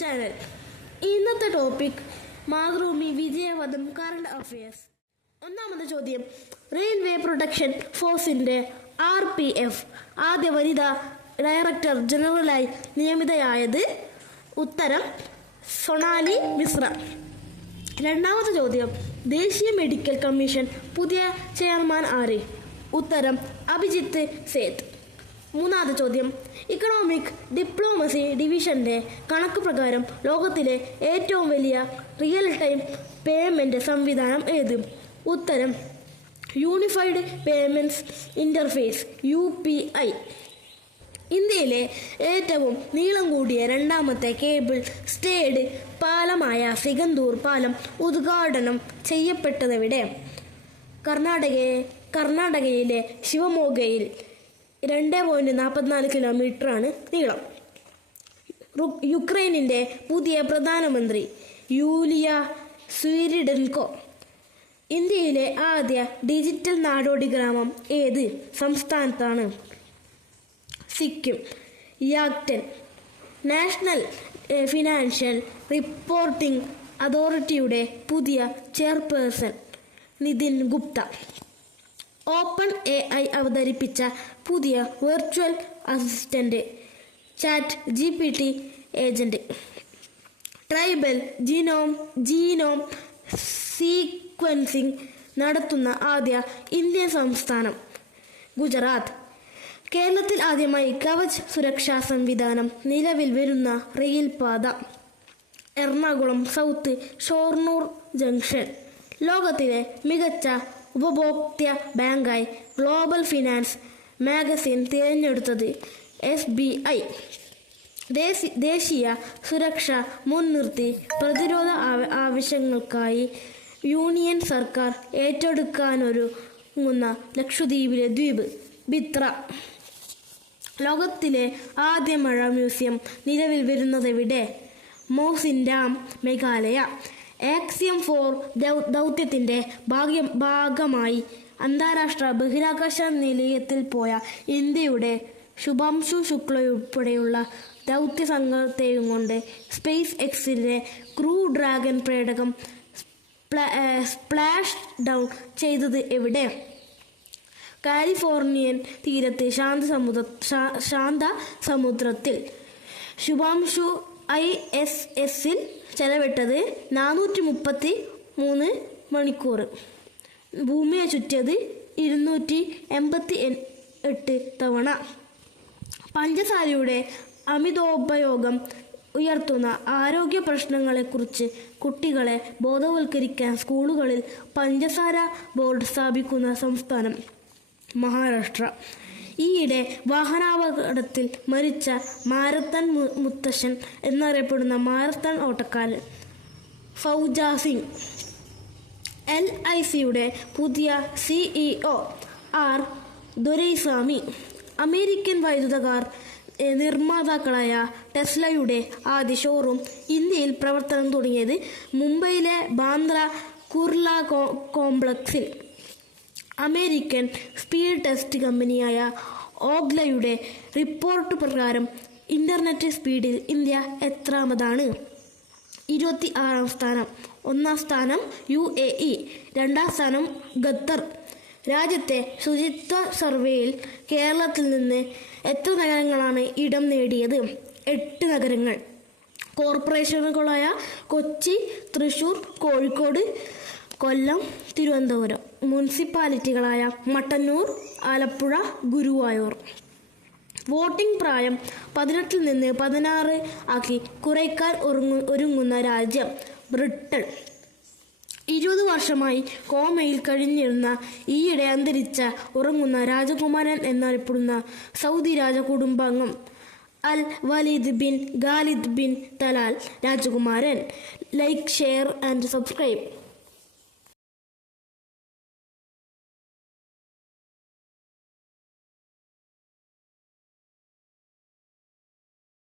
Channel. ഇന്നത്തെ topic Mathrubhumi വിജയവദം current affairs. ഒന്നാമത്തെ ചോദ്യം, റെയിൽവേ പ്രൊട്ടക്ഷൻ ഫോഴ്സിന്റെ RPF ആദ്യ വനിതാ ഡയറക്ടർ ജനറലായി നിയമിതയായത്? ഉത്തരം സൊണാലി മിശ്ര. രണ്ടാമത്തെ ചോദ്യം, ദേശീയ മെഡിക്കൽ കമ്മീഷൻ പുതിയ ചെയർമാൻ ആര്? ഉത്തരം അഭിജിത്ത് സേത്ത്. മൂന്നാമത്തെ ചോദ്യം, ഇക്കണോമിക് ഡിപ്ലോമസി ഡിവിഷന്റെ കണക്ക് പ്രകാരം ലോകത്തിലെ ഏറ്റവും വലിയ റിയൽ ടൈം പേയ്മെന്റ് സംവിധാനം ഏത്? ഉത്തരം യൂണിഫൈഡ് പേയ്മെന്റ്സ് ഇന്റർഫേസ് UPI. ഇന്ത്യയിലെ ഏറ്റവും നീളം കൂടിയ രണ്ടാമത്തെ കേബിൾ സ്റ്റേഡ് പാലമായ സിഗന്തൂർ പാലം ഉദ്ഘാടനം ചെയ്യപ്പെട്ടതെവിടെ? കർണാടകയിലെ ശിവമോഗയിൽ. 2.44 കിലോമീറ്ററാണ് നീളം. യുക്രൈനിന്റെ പുതിയ പ്രധാനമന്ത്രി യൂലിയ സ്വീരിഡൻകോ. ഇന്ത്യയിലെ ആദ്യ ഡിജിറ്റൽ നാടോടി ഗ്രാമം ഏത് സംസ്ഥാനത്താണ്? സിക്കിം. യാക്ടൻ. നാഷണൽ ഫിനാൻഷ്യൽ റിപ്പോർട്ടിംഗ് അതോറിറ്റിയുടെ പുതിയ ചെയർപേഴ്സൺ നിതിൻ ഗുപ്ത. OpenAI അവതരിപ്പിച്ച പുതിയ virtual assistant ChatGPT agent. Tribal genome sequencing നടത്തുന്ന ആദ്യ ഇന്ത്യൻ സംസ്ഥാനം ഗുജറാത്ത്. കേരളത്തിൽ ആദ്യമായി കവച് സുരക്ഷാ സംവിധാനം നിലവിൽ വരുന്ന റെയിൽ പാത എറണാകുളം സൗത്ത് ഷൊർണൂർ ജംഗ്ഷൻ. ലോകത്തിലെ മികച്ച ഉപഭോക്തൃ ബാങ്കായി ഗ്ലോബൽ ഫിനാൻസ് മാഗസിൻ തിരഞ്ഞെടുത്തത് SBI. ദേശീയ സുരക്ഷ മുൻനിർത്തി പ്രതിരോധ ആവശ്യങ്ങൾക്കായി യൂണിയൻ സർക്കാർ ഏറ്റെടുക്കാനൊരുങ്ങുന്ന ലക്ഷദ്വീപിലെ ദ്വീപ് ബിത്ര. ലോകത്തിലെ ആദ്യ മഴ മ്യൂസിയം നിലവിൽ വരുന്നതെവിടെ? മോസിൻ ഡാം, മേഘാലയ. ആക്സിയം 4 ദൗത്യത്തിന്റെ ഭാഗമായി അന്താരാഷ്ട്ര ബഹിരാകാശ നിലയത്തിൽ പോയ ഇന്ത്യയുടെ ശുഭാംശു ശുക്ലയുൾപ്പെടെയുള്ള ദൗത്യ സംഘത്തെയും കൊണ്ട് സ്പേസ് എക്സിലെ ക്രൂ ഡ്രാഗൺ പേടകം സ്പ്ലാഷ് ഡൗൺ ചെയ്തത് എവിടെ? കാലിഫോർണിയൻ തീരത്ത് ശാന്ത സമുദ്രത്തിൽ. ശുഭാംശു ISSൽ ചെലവിട്ടത് 433 മണിക്കൂർ. ഭൂമിയെ ചുറ്റിയത് 288 തവണ. പഞ്ചസാരയുടെ അമിതോപയോഗം ഉയർത്തുന്ന ആരോഗ്യ പ്രശ്നങ്ങളെക്കുറിച്ച് കുട്ടികളെ ബോധവൽക്കരിക്കാൻ സ്കൂളുകളിൽ പഞ്ചസാര ബോർഡ് സ്ഥാപിക്കുന്ന സംസ്ഥാനം മഹാരാഷ്ട്ര. ഈയിടെ വാഹനാപകടത്തിൽ മരിച്ച മാരത്തൺ മുത്തശ്ശൻ എന്നറിയപ്പെടുന്ന മാരത്തൺ ഓട്ടക്കാരൻ ഫൗജ സിംഗ്. LICയുടെ പുതിയ CEO R ദൊരൈസ്വാമി. അമേരിക്കൻ വൈദ്യുത കാർ നിർമ്മാതാക്കളായ ടെസ്ലയുടെ ആദ്യ ഷോറൂം ഇന്ത്യയിൽ പ്രവർത്തനം തുടങ്ങിയത് മുംബൈയിലെ ബാന്ദ്ര കുർല കോംപ്ലക്സിൽ. അമേരിക്കൻ സ്പീഡ് ടെസ്റ്റ് കമ്പനിയായ ഓഗ്ലയുടെ റിപ്പോർട്ട് പ്രകാരം ഇന്റർനെറ്റ് സ്പീഡിൽ ഇന്ത്യ എത്രാമതാണ്? 26-ാം സ്ഥാനം. 1-ാം സ്ഥാനം UAE, 2-ാം സ്ഥാനം ഖത്തർ. രാജ്യത്തെ ശുചിത്വ സർവേയിൽ കേരളത്തിൽ നിന്ന് എത്ര നഗരങ്ങളാണ് ഇടം നേടിയത്? 8 നഗരങ്ങൾ. കോർപ്പറേഷനുകളായ കൊച്ചി, തൃശൂർ, കോഴിക്കോട്, കൊല്ലം, തിരുവനന്തപുരം. മുനിസിപ്പാലിറ്റികളായ മട്ടന്നൂർ, ആലപ്പുഴ, ഗുരുവായൂർ. വോട്ടിംഗ് പ്രായം 18 നിന്ന് 16 ആക്കി കുറയ്ക്കാൻ ഒരുങ്ങുന്ന രാജ്യം ബ്രിട്ടൻ. 20 വർഷമായി കോമയിൽ കഴിഞ്ഞിരുന്ന ഈയിടെ അന്തരിച്ച ഉറങ്ങുന്ന രാജകുമാരൻ എന്നറിയപ്പെടുന്ന സൗദി രാജകുടുംബാംഗം Al Waleed bin Khalid bin Talal രാജകുമാരൻ. Like, share and subscribe.